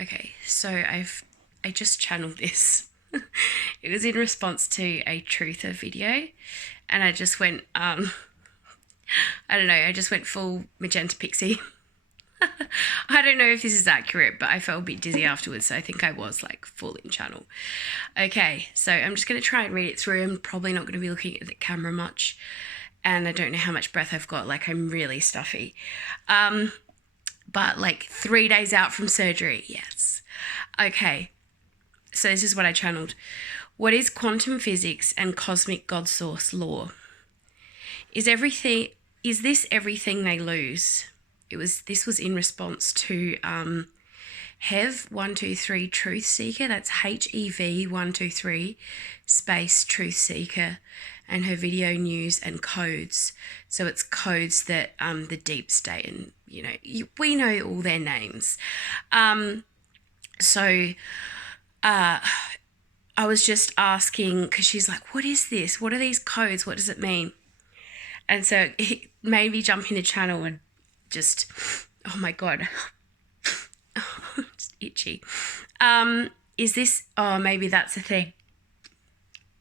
Okay, so I just channeled this. It was in response to a truther video, and I just went I don't know, I just went full magenta pixie. I don't know if this is accurate, but I felt a bit dizzy afterwards, so I think I was like full in channel. Okay, so I'm just going to try and read it through. I'm probably not going to be looking at the camera much, and I don't know how much breath I've got. Like, I'm really stuffy. But like 3 days out from surgery, yes. Okay, so this is what I channeled. What is quantum physics and cosmic Godsource law? Is this everything they lose? This was in response to Hev123 Truth Seeker. That's HEV123 space Truth Seeker, and her video news and codes. So it's codes that the deep state, and we know all their names. So I was just asking, because she's like, what is this? What are these codes? What does it mean? And so it made me jump in the channel and just, oh my God, just itchy. Is this, oh, maybe that's the thing.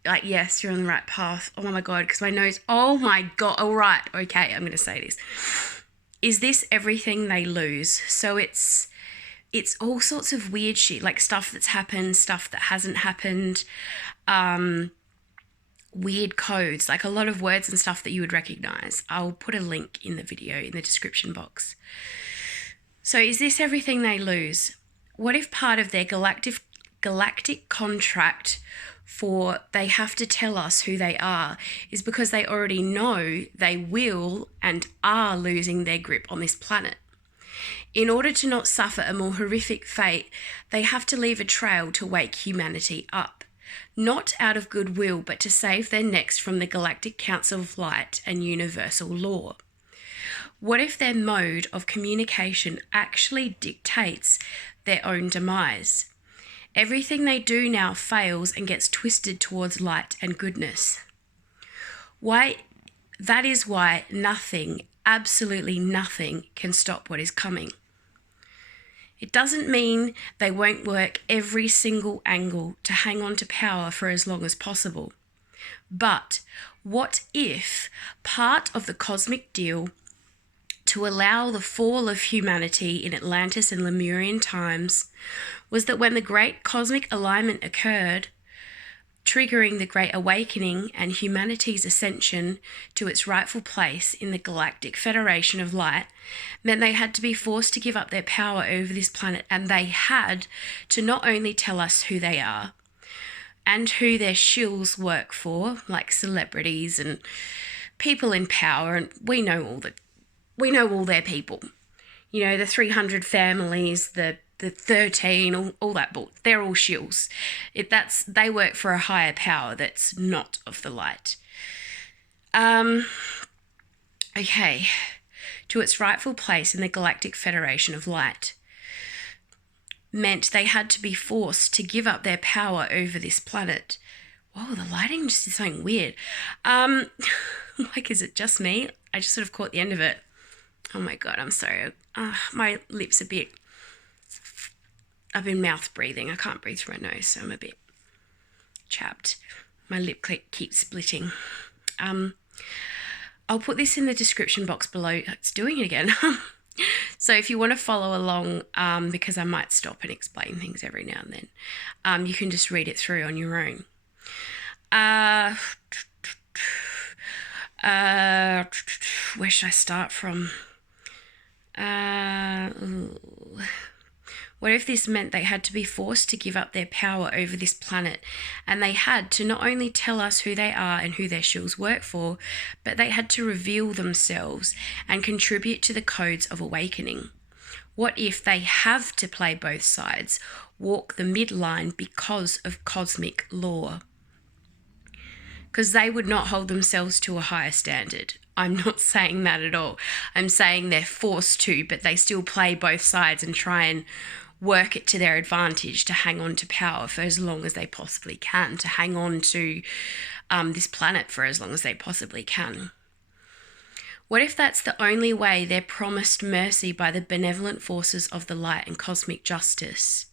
Like, yes, you're on the right path. Oh my God, because my nose, oh my God, all right, okay, I'm going to say this. Is this everything they lose? So it's all sorts of weird shit, like stuff that's happened, stuff that hasn't happened, weird codes, like a lot of words and stuff that you would recognize. I'll put a link in the video in the description box. So is this everything they lose? What if part of their galactic contract for they have to tell us who they are is because they already know they will and are losing their grip on this planet? In order to not suffer a more horrific fate, they have to leave a trail to wake humanity up. Not out of goodwill, but to save their necks from the Galactic Council of Light and universal law. What if their mode of communication actually dictates their own demise? Everything they do now fails and gets twisted towards light and goodness. That is why nothing, absolutely nothing, can stop what is coming. It doesn't mean they won't work every single angle to hang on to power for as long as possible. But what if part of the cosmic deal to allow the fall of humanity in Atlantis and Lemurian times was that when the great cosmic alignment occurred, triggering the Great Awakening and humanity's ascension to its rightful place in the Galactic Federation of Light, meant they had to be forced to give up their power over this planet, and they had to not only tell us who they are and who their shills work for, like celebrities and people in power, and we know all their people. The 300 families, the 13, all that bull. They're all shills. They work for a higher power that's not of the light. Okay. To its rightful place in the Galactic Federation of Light meant they had to be forced to give up their power over this planet. Whoa, the lighting just is something weird. Like, is it just me? I just sort of caught the end of it. Oh my God, I'm sorry. My lips a bit... I've been mouth breathing. I can't breathe through my nose, so I'm a bit chapped. My lip keeps splitting. I'll put this in the description box below. It's doing it again. So if you want to follow along, because I might stop and explain things every now and then, you can just read it through on your own. Where should I start from? What if this meant they had to be forced to give up their power over this planet, and they had to not only tell us who they are and who their shills work for, but they had to reveal themselves and contribute to the codes of awakening? What if they have to play both sides, walk the midline because of cosmic law? Because they would not hold themselves to a higher standard. I'm not saying that at all. I'm saying they're forced to, but they still play both sides and try and work it to their advantage to hang on to power for as long as they possibly can, to hang on to this planet for as long as they possibly can. What if that's the only way they're promised mercy by the benevolent forces of the light and cosmic justice?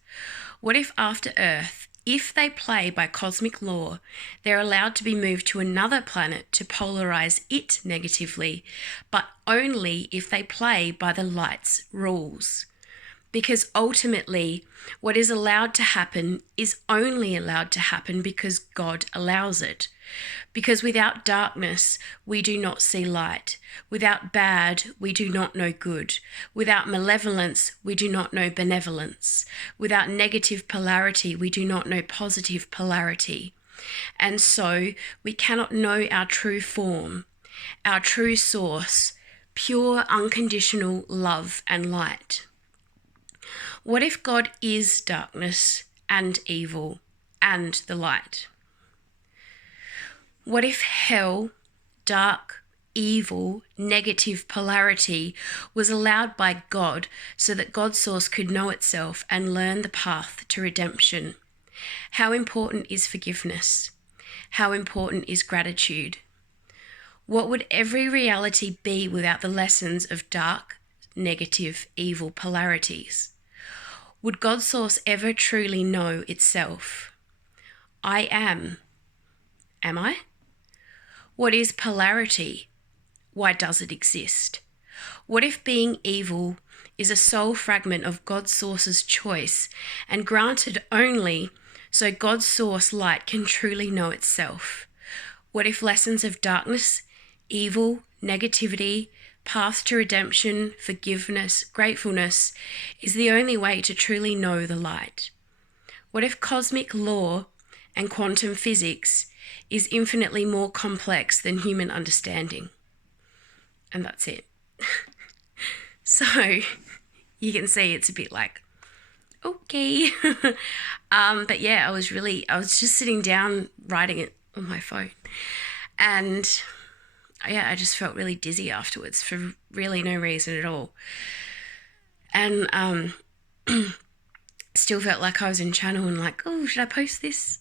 What if after Earth, if they play by cosmic law, they're allowed to be moved to another planet to polarize it negatively, but only if they play by the light's rules? Because ultimately, what is allowed to happen is only allowed to happen because God allows it. Because without darkness, we do not see light. Without bad, we do not know good. Without malevolence, we do not know benevolence. Without negative polarity, we do not know positive polarity. And so we cannot know our true form, our true source, pure unconditional love and light. What if God is darkness and evil and the light? What if hell, dark, evil, negative polarity was allowed by God so that Godsource could know itself and learn the path to redemption? How important is forgiveness? How important is gratitude? What would every reality be without the lessons of dark, negative, evil polarities? Would Godsource ever truly know itself? I am. Am I? What is polarity? Why does it exist? What if being evil is a sole fragment of Godsource's choice and granted only so Godsource light can truly know itself? What if lessons of darkness, evil, negativity, path to redemption, forgiveness, gratefulness is the only way to truly know the light? What if cosmic law and quantum physics is infinitely more complex than human understanding? And that's it. So you can see it's a bit like, okay. But yeah, I was just sitting down writing it on my phone. And yeah, I just felt really dizzy afterwards for really no reason at all. And still felt like I was in channel and like, oh, should I post this?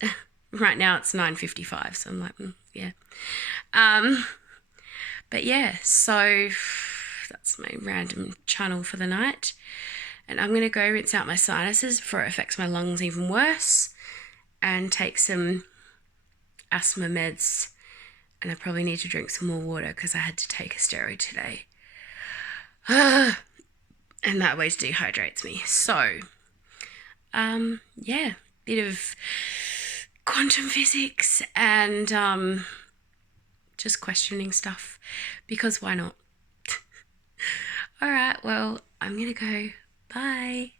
Right now it's 9:55, so I'm like, yeah. But yeah, so that's my random channel for the night. And I'm going to go rinse out my sinuses before it affects my lungs even worse and take some asthma meds. And I probably need to drink some more water because I had to take a steroid today. And that always dehydrates me. So, yeah, bit of quantum physics and just questioning stuff because why not? All right, well, I'm going to go. Bye.